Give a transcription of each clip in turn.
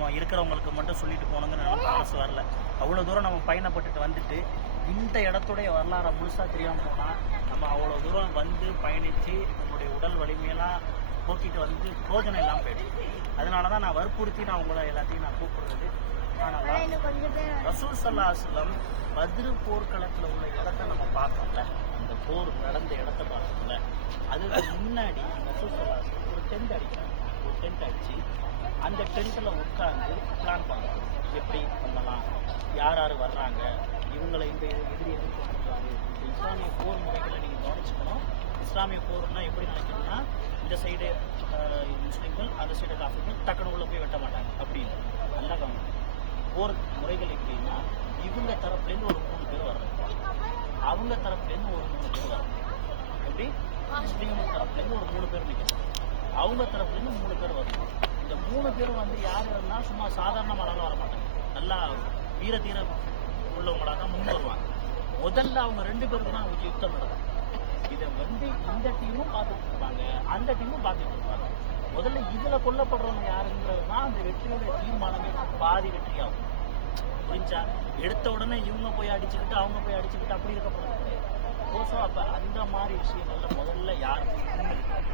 நம்ம இருக்கிறவங்களுக்கு மட்டும் சொல்லிட்டு போகணுங்கிற நமக்கு மனசு வரல. அவ்வளோ தூரம் நம்ம பயணப்பட்டுட்டு வந்துட்டு இந்த இடத்துடைய வரலாறை முழுசாக தெரியாமல் போனால் நம்ம அவ்வளோ தூரம் வந்து பயணித்து நம்மளுடைய உடல் வலிமையெல்லாம் போக்கிட்டு வந்து பிரோஜனம் இல்லாமல் போயிடும். அதனால தான் நான் வற்புறுத்தி நான் உங்களை எல்லாத்தையும் நான் கூப்பிடுறது. ஆனால் ரசூல் ஸல்லல்லாஹு அலைஹி வஸல்லம் பத்ரு போர்க்களத்தில் உள்ள இடத்த நம்ம பார்த்தோம்ல, அந்த போர் நடந்த இடத்த பார்த்தோம்ல, அதுக்கு முன்னாடி ரசூல் ஸல்லல்லாஹு அலைஹி வஸல்லம் ஒரு டென்ட் அடிக்கிறாங்க. ஒரு டென்ட் அடித்து அந்த டென்ட்டில் உட்காந்து பிளான் பண்ணுறாங்க. எப்படி பண்ணலாம், யார் யார் வர்றாங்க, இவங்களை இந்த எதிரி எதிர்க்க முடியாது. இஸ்லாமிய போர் முறைகளை நீங்கள் கவனிச்சுக்கணும். இஸ்லாமிய போர்னால் எப்படி நினைக்கணும்னா, இந்த சைடு முஸ்லீம்கள், அந்த சைடு காஃபிர்கள் டக்குனு உள்ள போய் வெட்ட மாட்டாங்க. அப்படின்னு நல்லா கவனிக்கணும். போர் முறைகள் எப்படின்னா, இவங்க தரப்புலேருந்து ஒரு 3 பேர் வர்றாங்க, அவங்க தரப்புலேருந்து ஒரு 3 பேர் வர்றாங்க. எப்படி முஸ்லீம்கள் தரப்புலேருந்து ஒரு 3 பேர் நிற்கிறாங்க, அவங்க தரப்புலேருந்து 3 பேர் வருவாங்க. இந்த 3 பேரும் வந்து யார் இருந்தால் சும்மா சாதாரணமானாலும் வர மாட்டாங்க, நல்லா வீர தீர உள்ளவங்களாக தான் முன் வருவாங்க. முதல்ல அவங்க 2 பேருக்கு தான் அவங்க யுத்தம் நடக்கும். இதை வந்து இந்த டீமும் பார்த்துட்டு இருப்பாங்க, அந்த டீமும் பார்த்துட்டு இருப்பாங்க. முதல்ல இதில் கொல்லப்படுறவங்க யாருங்கிறது தான் அந்த வெற்றியோட தீர்மானமே பாதி வெற்றியாகும். புரிஞ்சா? எடுத்த உடனே இவங்க போய் அடிச்சுக்கிட்டு அவங்க போய் அடிச்சுக்கிட்டு அப்படி இருக்கப்படுறது. ஸோ அப்போ அந்த மாதிரி விஷயங்கள்ல முதல்ல யார் முன்னெடுக்கிறாங்க?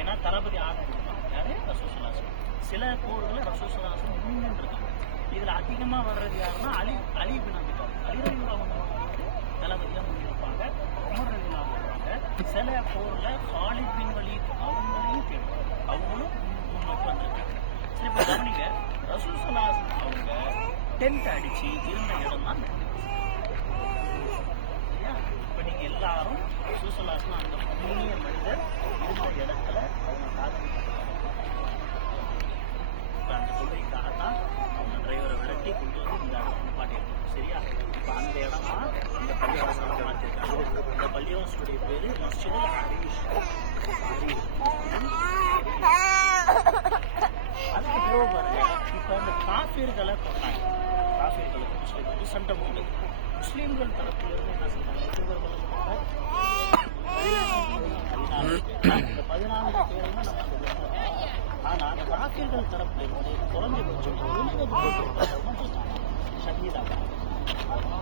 ஏன்னா தளபதி ஆரம்பிச்சிருக்காங்க யாரு? ரசூல் ஸல்லல்லாஹு அலைஹி வஸல்லம். சில போர்களில் ரசூல் ஸல்லல்லாஹு அலைஹி வஸல்லம் முன்னு இருக்காங்க. இதில் அதிகமாக வர்றது யாருன்னா அலி பின் அபி தாலிப். அலி ரலியல்லாஹு அன்ஹு வந்து தளபதியாக முன்னிருப்பாங்க. உமர் ரலியல்லாஹு அன்ஹு வருவாங்க. சில போரில் காலித் பின் வலீத் அவங்களையும் கேட்பாங்க, அவங்களும் முன்னோக்கி வந்திருக்காங்க. சரி, இப்போ கவனிங்க, ரசூல் ஸல்லல்லாஹு அலைஹி வஸல்லம் அவங்க டென்ட் அடிச்சு இருந்த இடம் தான் சரியா? இப்போ நீங்கள் எல்லாரும் ரசூல் ஸல்லல்லாஹு அலைஹி வஸல்லம் அந்த புண்ணிய மனிதர் இருந்த இடத்துல அவங்க சாதனை அந்த தொழுகைக்காகத்தான் அவங்க டிரைவரை விரட்டி கொண்டு வந்து இந்த இடத்துல பாட்டியிருக்கோம். சரியா? இப்போ அந்த இடம் தான் இந்த பள்ளிவாசலாக மாற்றிருக்காங்க. இந்த பள்ளிவாசலுடைய பேர் மஸ்ஜிதுல் ஹரீஷ். அதுக்கு பிறகு பாருங்க, இப்போ அந்த காஃபிர்களை கொண்டாங்க. காஃபிர்களுக்கு முஸ்லீம்களுக்கு சண்டை போட்டு முஸ்லீம்கள் தரப்பிலிருந்து என்ன சொன்னாங்க? இந்த 14 பேருமே நம்ம சொல்லுவோம். ஆனால் அந்த காஃபிர்கள் தரப்பிலிருந்து குறைஞ்சபட்சம் 70 பேர் ஷஹீதாக,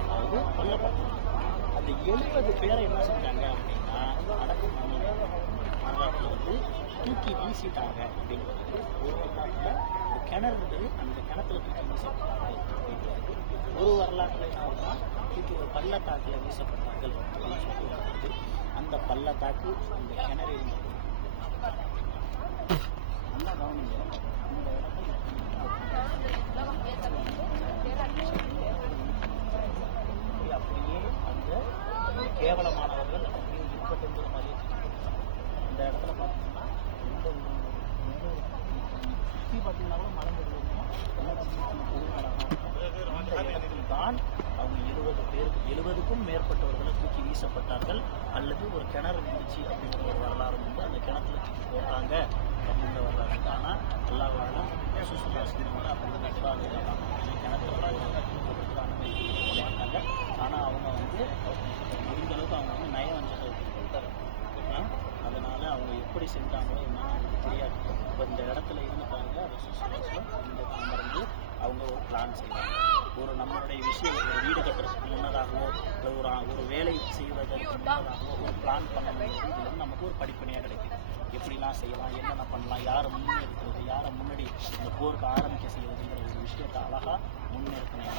அதாவது கொல்லப்பட்டாங்க. அந்த 70 பேரை என்ன செஞ்சாங்க அப்படின்னா, அடக்கம் வரலாற்றில் வந்து தூக்கி வீசிட்டாங்க. அப்படிங்கிறது ஒரு வரலாற்றில் கிணறு இருந்தது, அந்த கிணத்துல தூக்கி வீசப்பட்டார்கள். ஒரு வரலாற்றில் என்ன ஆகுதுன்னா, தூக்கி ஒரு பள்ளத்தாக்கில் வீசப்பட்டார்கள் அப்படின்னு சொல்லி வருது. அந்த பள்ளத்தாக்கு அந்த கிணறு நல்லா கவனிங்க. இந்த அப்படியே அந்த கேவலமானவர்கள் அப்படியே இருக்கட்டும் மாதிரியே இந்த இடத்துல பார்த்தீங்கன்னா சுற்றி பார்த்தீங்கன்னா கூட மழை தான் அவங்க 70க்கும் மேற்பட்டவர்களை தூக்கி வீசப்பட்டார்கள். அல்லது ஒரு கிணறு இருந்துச்சு அப்படிங்கிற ஒரு வரலாறு வந்து அந்த கிணத்துல தூக்கி போட்டாங்க அப்படிங்கிற வரலாறு. ஆனால் எல்லா வாரம் சுசுவாசிக்கிறவங்க அப்படிங்கிற கிணத்துல போட்டாங்க. ஆனால் அவங்க வந்து முடிஞ்ச அளவுக்கு அவங்க வந்து நயவஞ்சத்தை கொடுத்தாரு. அதனால அவங்க எப்படி செஞ்சாங்களோ என்னன்னு தெரியாது. இப்போ இந்த இடத்துல இருந்து பாருங்க, இந்த மருந்து அவங்க ஒரு பிளான் செய்வாங்க. ஒரு நம்மளுடைய விஷயம், ஒரு வீடு கட்டுறதுக்கு முன்னதாகவோ இல்லை ஒரு வேலை செய்வதற்கு முன்னதாகவோ ஒரு பிளான் பண்ணணும். இது வந்து நமக்கு ஒரு படிப்பனையாக கிடைக்கும். எப்படிலாம் செய்யலாம், என்னென்ன பண்ணலாம், யாரை முன்னெடுக்கிறது, யாரை முன்னாடி இந்த போருக்கு ஆரம்பிக்க செய்வதுங்கிற ஒரு விஷயத்தை அழகாக முன்னெடுக்கணும்.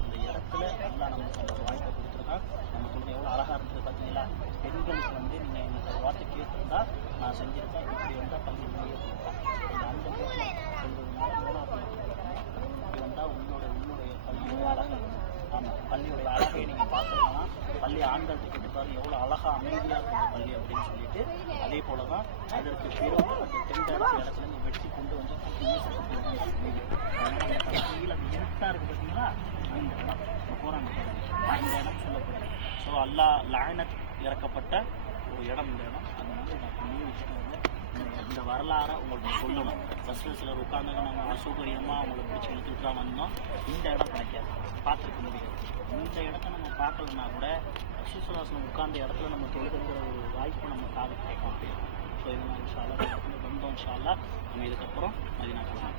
இந்த இடத்துல நல்லா நமக்கு அந்த வாய்ப்பை கொடுத்துருக்கான். நமக்கு வந்து எவ்வளோ அழகாக இருந்தது பார்த்தீங்களா? பெண்களுக்கு வந்து நீங்கள் எனக்கு வார்த்தை கேட்டிருந்தா நான் செஞ்சுருக்கேன், இப்படி வந்தால் பள்ளி முறையே கொடுப்பேன். அந்த சொல்றதுனால இப்படி வந்தால் உன்னுடைய பள்ளியோட அழகை, ஆமாம், பள்ளியோடைய அழகை நீங்கள் பார்க்கணும்னா பள்ளி ஆண்கள் கிட்ட பாருங்க எவ்வளோ அழகாக அமைதியாக இருக்குது பள்ளி அப்படின்னு சொல்லிட்டு, அதே போல தான் அதற்கு பிறகு அந்த தென்காட்சி இடத்துல நீ வெட்டி கொண்டு வந்து கீழே அந்த இருட்டாக இருக்குது பார்த்தீங்களா? இந்த இடம் போகிறாங்க, இந்த இடம் சொல்லப்படுது. ஸோ அல்லாஹ் லானத் இறக்கப்பட்ட ஒரு இடம் இந்த இடம். அதனால நான் விஷயம் வந்து இந்த வரலாறை உங்களுக்கு சொல்லணும். ஃபஸ்ட்டு சிலர் உட்காந்துங்க நாங்கள் அசௌகரியமாக அவங்களை பிடிச்சி இழுத்துட்டு தான் வந்தோம். இந்த இடம் கிடைக்காது, பார்த்துருக்க முடியாது. இந்த இடத்த நம்ம பார்க்கலன்னா கூட ரசூல் ஸல்லல்லாஹு அலைஹி வஸல்லம் உட்கார்ந்த இடத்துல நம்ம தொழுதுங்கிற ஒரு வாய்ப்பு நம்ம காது கிடைக்க முடியாது. ஸோ இது நான் இன்ஷா அல்லாஹ் வந்தோம். இன்ஷா அல்லாஹ் நம்ம இதுக்கப்புறம் மதீனா போகலாம்.